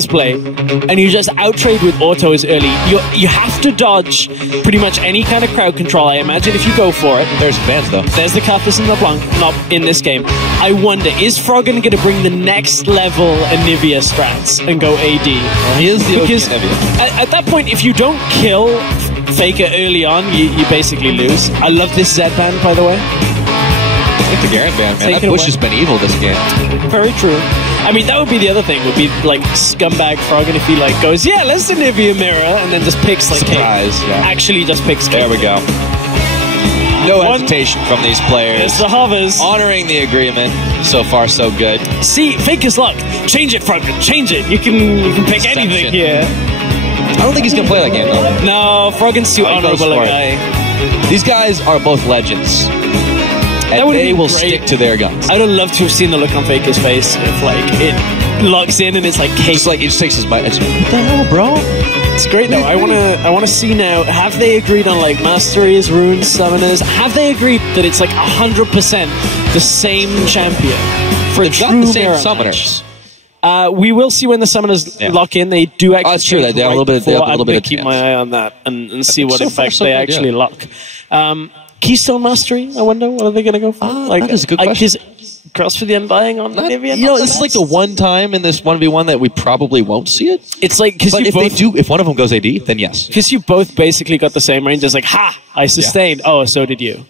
play and you just outtrade with autos early, you have to dodge pretty much any kind of crowd control. I imagine if you go for it. There's fans though. There's the Karsa and the Blanc, not in this game. I wonder, is Froggen going to bring the next level Anivia strats and go AD? Well, he is the because at that point, if you don't kill Faker early on, you basically lose. I love this Z band, by the way. I think the Garen band, man. That push has been evil this game. Very true. I mean, that would be the other thing, would be like scumbag Froggen if he like goes, yeah, let's Anivia mirror, and then just picks like surprise, yeah. Actually just picks There we go. No hesitation from these players. It's the hovers. Honoring the agreement. So far, so good. See, Faker's luck. Change it, Froggen. Change it. You can pick anything here. I don't think he's going to play that game, though. No, Froggen's too honorable a guy. These guys are both legends. And they will stick to their guns. I would love to have seen the look on Faker's face if, like, it locks in and it's like cake. Just like he just takes his bite. What the hell, bro? It's great though. I wanna see now. Have they agreed on like masteries, runes, summoners? Have they agreed that it's like 100% the same champion for it's true not the same mirror summoners? Match? We will see when the summoners lock in. They do actually. Oh, that's true. They have a little bit. They have a little bit of keep chance. my eye on that and see what so effect far, they good, actually lock. Keystone Mastery, I wonder, what are they going to go for? That is a good question. Cross for the Undying on Anivia? You know, this is like the one time in this 1v1 that we probably won't see it. It's like, because if one of them goes AD, then yes. Because you both basically got the same range. It's like, ha, I sustained. Yeah. Oh, so did you.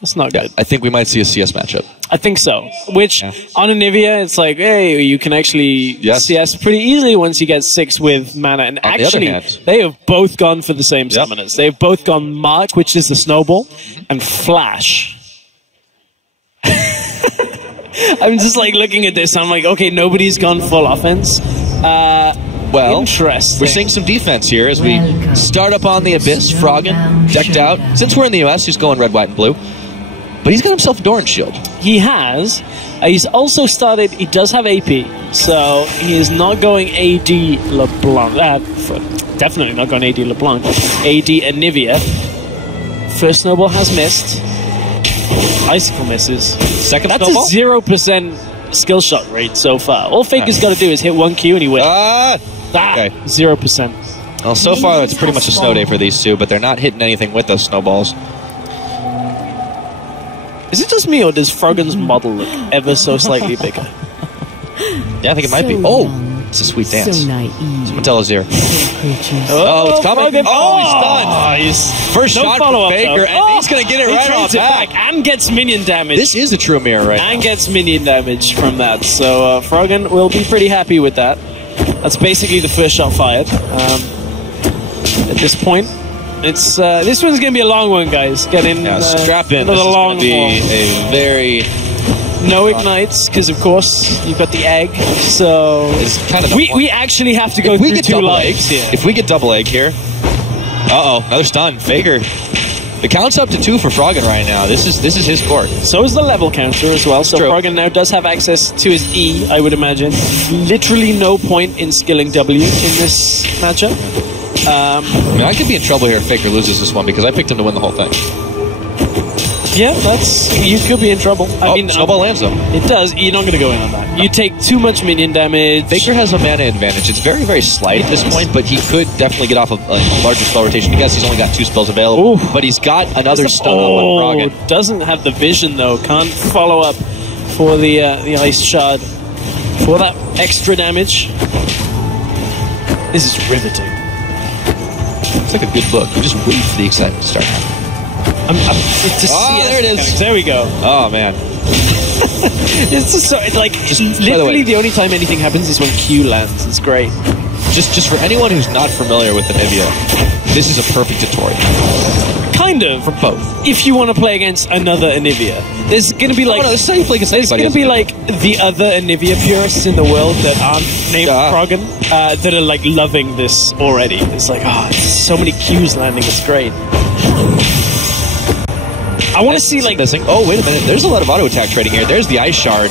That's not good. I think we might see a CS matchup. I think so. Which, on Anivia, it's like, hey, you can actually CS pretty easily once you get 6 with mana. And on actually, they have both gone for the same summoners. They've both gone Mark, which is the snowball, and Flash. I'm just like looking at this. I'm like, okay, nobody's gone full offense. Well, interesting. We're seeing some defense here as we start up on the Abyss. Froggen, decked out. Since we're in the US, he's going red, white, and blue. But he's got himself a Doran shield. He has. He's also started, he does have AP, so he is not going AD LeBlanc. Definitely not going AD LeBlanc. AD Anivia. First snowball has missed. Icicle misses. Second That's snowball? a 0% skill shot rate so far. All Faker's got to do is hit 1 Q and he wins. Okay. 0%. Well, so far it's pretty much a snow day for these two, but they're not hitting anything with those snowballs. Is it just me, or does Froggen's model look ever so slightly bigger? Yeah, I think it might be. Oh, it's a sweet dance. Someone tell us here. Oh, it's coming. Froggen. Oh, he's stunned. First shot from Faker, and he's going to get it right off back. And gets minion damage. This is a true mirror right And gets minion damage from that. So Froggen will be pretty happy with that. That's basically the first shot fired. At this point. It's this one's gonna be a long one, guys. Get in, strap in. This is gonna be a very no ignites because of course you've got the egg. So it's kind of we actually have to go through 2 lives here. If we get double egg here, another stun. Faker. The count's up to 2 for Froggen right now. This is his court. So is the level counter as well. So Froggen now does have access to his E, I would imagine. Literally no point in skilling W in this matchup. I mean, I could be in trouble here if Faker loses this one because I picked him to win the whole thing. Yeah, you could be in trouble. I mean, snowball lands though. It does. You're not going to go in on that. You take too much minion damage. Faker has a mana advantage. It's very, very slight at this point, but he could definitely get off a larger spell rotation. I guess he's only got 2 spells available, but he's got another stun on Froggen. Doesn't have the vision though. Can't follow up for the ice shard for that extra damage. This is riveting. It's like a good book. You just wait for the excitement to start happening. There it is. There we go. Oh, man. It's just so, it's like, literally the only time anything happens is when Q lands. It's great. Just for anyone who's not familiar with Anivia, this is a perfect tutorial. Kind of. For both. If you want to play against another Anivia. There's going to be like... this is how you play against anybody. There's going to be like the other Anivia purists in the world that aren't named Froggen that are like loving this already. It's like, so many Qs landing. It's great. I want to see like... Oh, wait a minute. There's a lot of auto attack trading here. There's the ice shard.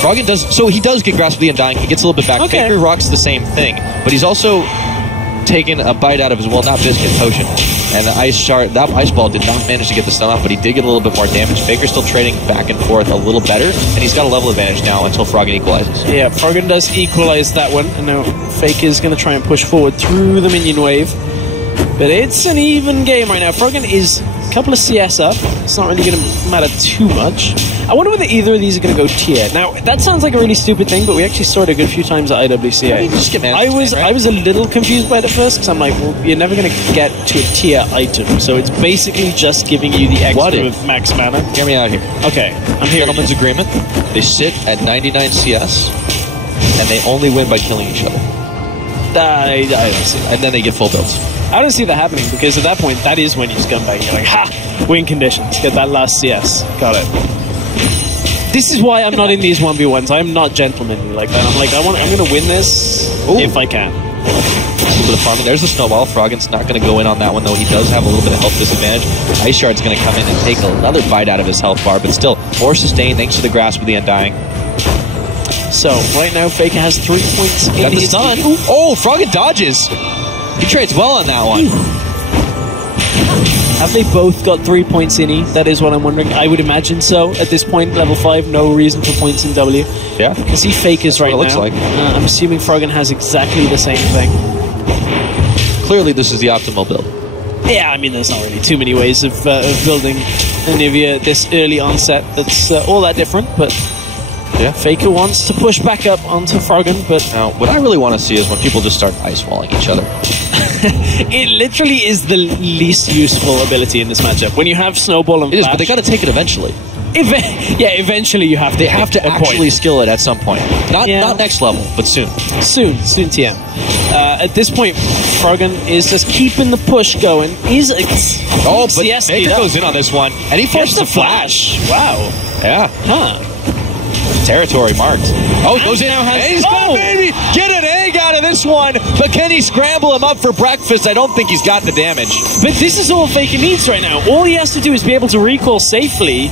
Froggen does... So he does get Grasp of the Undying. He gets a little bit back. Faker rocks the same thing. But he's also taken a bite out of his, well, not biscuit, potion. And the ice shard, that ice ball did not manage to get the stun off, but he did get a little bit more damage. Faker's still trading back and forth a little better, and he's got a level advantage now until Froggen equalizes. Yeah, Froggen does equalize that one, and now Faker's going to try and push forward through the minion wave. But it's an even game right now. Froggen is a couple of CS up. It's not really going to matter too much. I wonder whether either of these are going to go tier. Now, that sounds like a really stupid thing, but we actually saw it a good few times at IWC. I was a little confused by it at first, because I'm like, well, you're never going to get to a tier item. So it's basically just giving you the extra of max mana. Hear me out here. Okay, I'm here. Gentleman's agreement. They sit at 99 CS, and they only win by killing each other. I don't see that. And then they get full builds. I don't see that happening, because at that point, that is when you scumbag. You're like, ha! Win conditions. Get that last CS. Got it. This is why I'm not in these 1v1s. I'm not gentlemanly like that. I'm like, I'm going to win this if I can. A little bit of farming. There's the snowball. Froggen's not going to go in on that one, though. He does have a little bit of health disadvantage. Ice Shard's going to come in and take another bite out of his health bar, but still, more sustained thanks to the grasp of the Undying. So, right now, Faker has 3 points in his stun. Oh, Froggen dodges. He trades well on that one. Have they both got 3 points in E? That is what I'm wondering. I would imagine so. At this point, level 5, no reason for points in W. Yeah. I can see Fakers right now. Looks like. I'm assuming Froggen has exactly the same thing. Clearly, this is the optimal build. Yeah, I mean, there's not really too many ways of building Anivia this early onset that's all that different, but yeah. Faker wants to push back up onto Froggen, but now, what I really want to see is when people just start ice walling each other. It literally is the least useful ability in this matchup. When you have Snowball and Flash, but they got to take it eventually. Yeah, eventually you have to. They have to actually skill it at some point. Not next level, but soon. Soon TM. At this point, Froggen is just keeping the push going. But Faker goes in on this one, and he forces a flash. Wow. Yeah. Huh. Territory marked. Oh, he goes in. And he's gonna maybe get an egg out of this one, but can he scramble him up for breakfast? I don't think he's got the damage. But this is all Faker needs right now. All he has to do is be able to recall safely,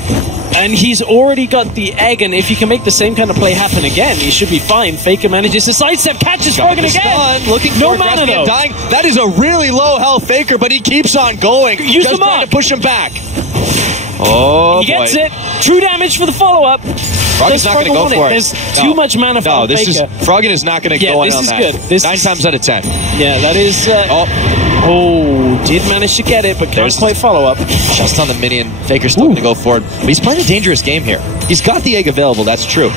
and he's already got the egg, and if he can make the same kind of play happen again, he should be fine. Faker manages to sidestep, catches Froggen again. Looking no mana, though. Dying. That is a really low health Faker, but he keeps on going. Use just trying to push him back. Oh, he gets it. True damage for the follow-up. Froggen's not going to go for it. There's too much mana for Faker. Froggen is not going to go in on that. This is good. 9 times out of 10. Yeah, that is... did manage to get it, but can't quite follow up. Just on the minion. Faker's still going to go for it. But he's playing a dangerous game here. He's got the egg available, that's true.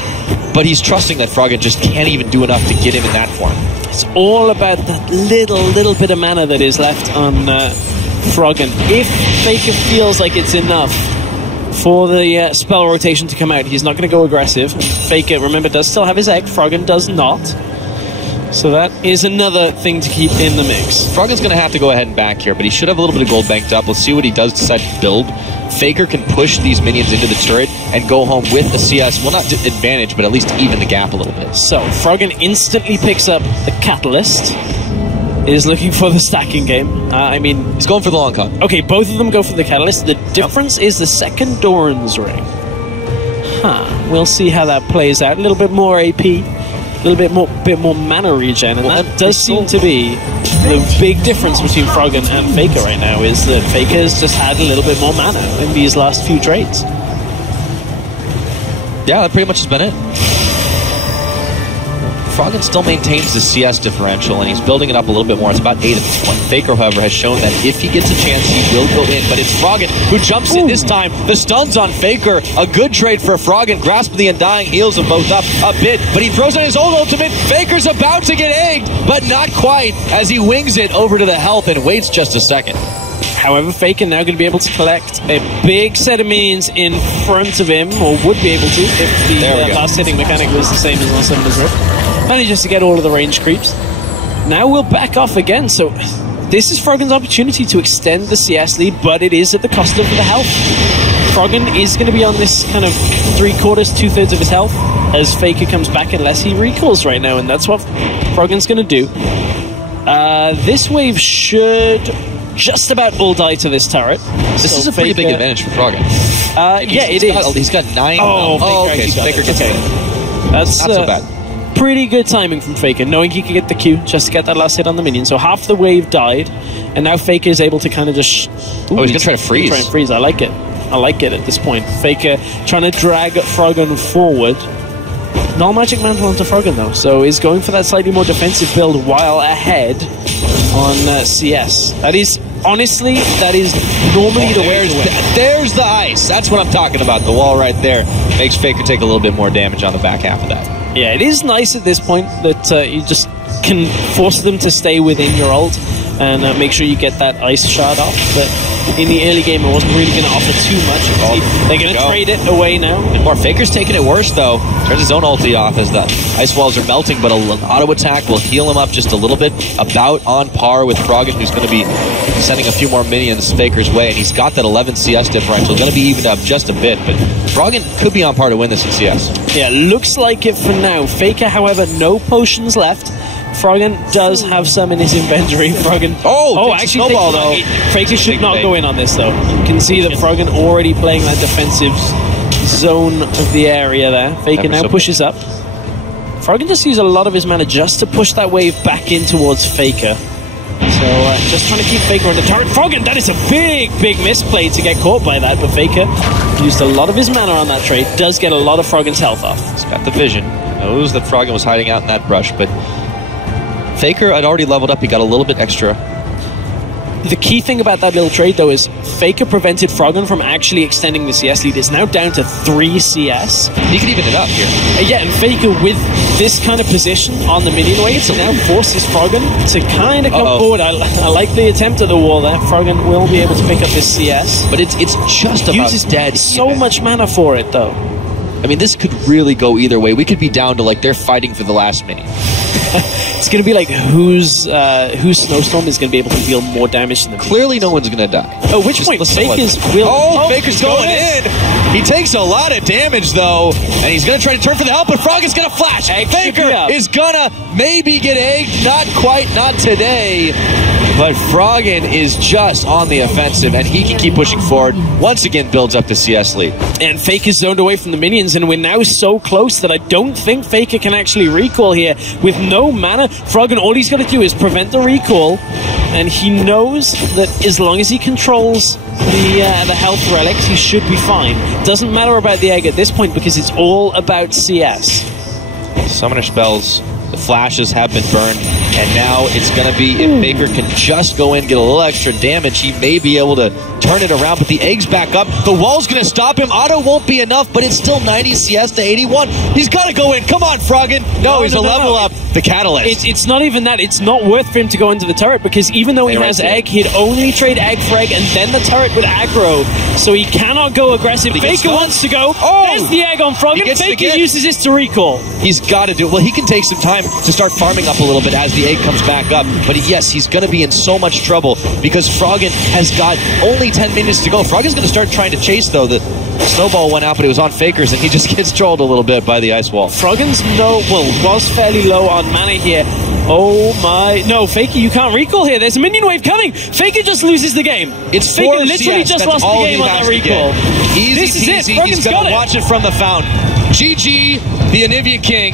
But he's trusting that Froggen just can't even do enough to get him in that form. It's all about that little bit of mana that is left on Froggen. If Faker feels like it's enough for the spell rotation to come out, he's not going to go aggressive. Faker, remember, does still have his egg. Froggen does not. So that is another thing to keep in the mix. Froggen's going to have to go ahead and back here, but he should have a little bit of gold banked up. Let's see what he does decide to build. Faker can push these minions into the turret and go home with the CS. Well, not advantage, but at least even the gap a little bit. So, Froggen instantly picks up the Catalyst. Is looking for the stacking game. I mean... He's going for the long con. Okay, both of them go for the Catalyst. The difference is the second Doran's Ring. We'll see how that plays out. A little bit more AP. A little bit more mana regen. And that does seem to be the big difference between Froggen and Faker right now, is that Faker's just had a little bit more mana in these last few trades. Yeah, that pretty much has been it. Froggen still maintains the CS differential, and he's building it up a little bit more. It's about 8 at this point. Faker, however, has shown that if he gets a chance, he will go in. But it's Froggen who jumps in this time. The stun's on Faker. A good trade for Froggen. Grasp the Undying, heals them both up a bit. But he throws in his own ultimate. Faker's about to get egged, but not quite, as he wings it over to the health and waits just a second. However, Faker now going to be able to collect a big set of minions in front of him, or would be able to, if the last hitting mechanic was the same as on Summoner's Rift. Manages to get all of the range creeps. Now we'll back off again, so this is Froggen's opportunity to extend the CS lead, but it is at the cost of the health. Froggen is going to be on this kind of 3/4, 2/3 of his health as Faker comes back unless he recalls right now, and that's what Froggen's going to do. This wave should just about all die to this turret. This is a pretty big advantage for Froggen. Yeah, it is. He's got 9. Okay. Faker gets it. That's not so bad. pretty good timing from Faker, knowing he could get the Q just to get that last hit on the minion. So half the wave died, and now Faker is able to kind of just... he's going to try to freeze. Try and freeze. I like it. I like it at this point. Faker trying to drag Froggen forward. Null Magic Mantle onto Froggen, though, so is going for that slightly more defensive build while ahead on CS. That is, honestly, that is normally the way to win. There's the ice. That's what I'm talking about. The wall right there makes Faker take a little bit more damage on the back half of that. Yeah, it is nice at this point that you just can force them to stay within your ult and make sure you get that ice shard off. But in the early game, it wasn't really going to offer too much. They're going to trade it away now. And more Faker's taking it worse, though. Turns his own ulti off as the ice walls are melting, but an auto attack will heal him up just a little bit. About on par with Froggen, who's going to be sending a few more minions Faker's way, and he's got that 11 CS differential. Going to be evened up just a bit, but Froggen could be on par to win this in CS. Yeah, looks like it for now. Faker, however, no potions left. Froggen does have some in his inventory. Froggen. Actually, snowball though. Faker should not go in on this though. You can see that Froggen already playing that defensive zone of the area there. Faker now pushes up. Froggen just used a lot of his mana just to push that wave back in towards Faker. So just trying to keep Faker on the turret. Froggen, that is a big misplay to get caught by that, but Faker used a lot of his mana on that trade. Does get a lot of Froggen's health off. He's got the vision. Knows that Froggen was hiding out in that brush, but Faker had already leveled up. He got a little bit extra. The key thing about that little trade, though, is Faker prevented Froggen from actually extending the CS lead. It's now down to 3 CS. He could even it up here. Yeah, and Faker, with this kind of position on the minion waves, now forces Froggen to kind of come forward. I like the attempt at the wall there. Froggen will be able to pick up this CS. But it's just about uses dead. So much mana for it, though. I mean, this could really go either way. We could be down to, like, they're fighting for the last minion. It's going to be like whose Snowstorm is going to be able to deal more damage than the Clearly no one's going to die. Oh, which point? Faker's Faker's going in. He takes a lot of damage, though, and he's going to try to turn for the help, but Froggen's going to flash. Faker is going to maybe get egged. Not quite, not today. But Froggen is just on the offensive, and he can keep pushing forward. Once again, builds up the CS lead. And Faker's zoned away from the minions, and we're now so close that I don't think Faker can actually recall here. With no mana, Froggen, all he's got to do is prevent the recall, and he knows that as long as he controls the health relics, he should be fine. Doesn't matter about the egg at this point, because it's all about CS. Summoner spells. The flashes have been burned, and now it's going to be if Faker can just go in, get a little extra damage, he may be able to turn it around, but the egg's back up. The wall's going to stop him. Auto won't be enough, but it's still 90 CS to 81. He's got to go in. Come on, Froggen. No, he's a level up. The catalyst. It's not even that. It's not worth for him to go into the turret, because even though he has egg, he'd only trade egg for egg, and then the turret would aggro, so he cannot go aggressive. Faker wants to go. There's the egg on Froggen. Faker uses this to recall. He's got to do it. Well, he can take some time to start farming up a little bit as the egg comes back up. But yes, he's going to be in so much trouble because Froggen has got only 10 minutes to go. Froggen's going to start trying to chase, though. The snowball went out, but it was on Faker's, and he just gets trolled a little bit by the ice wall. Froggen's was fairly low on mana here. Oh my... No, Faker, you can't recall here. There's a minion wave coming. Faker just loses the game. It's Faker literally just lost the game on that recall. Easy peasy. He's going to watch it from the fountain. GG, the Anivia King.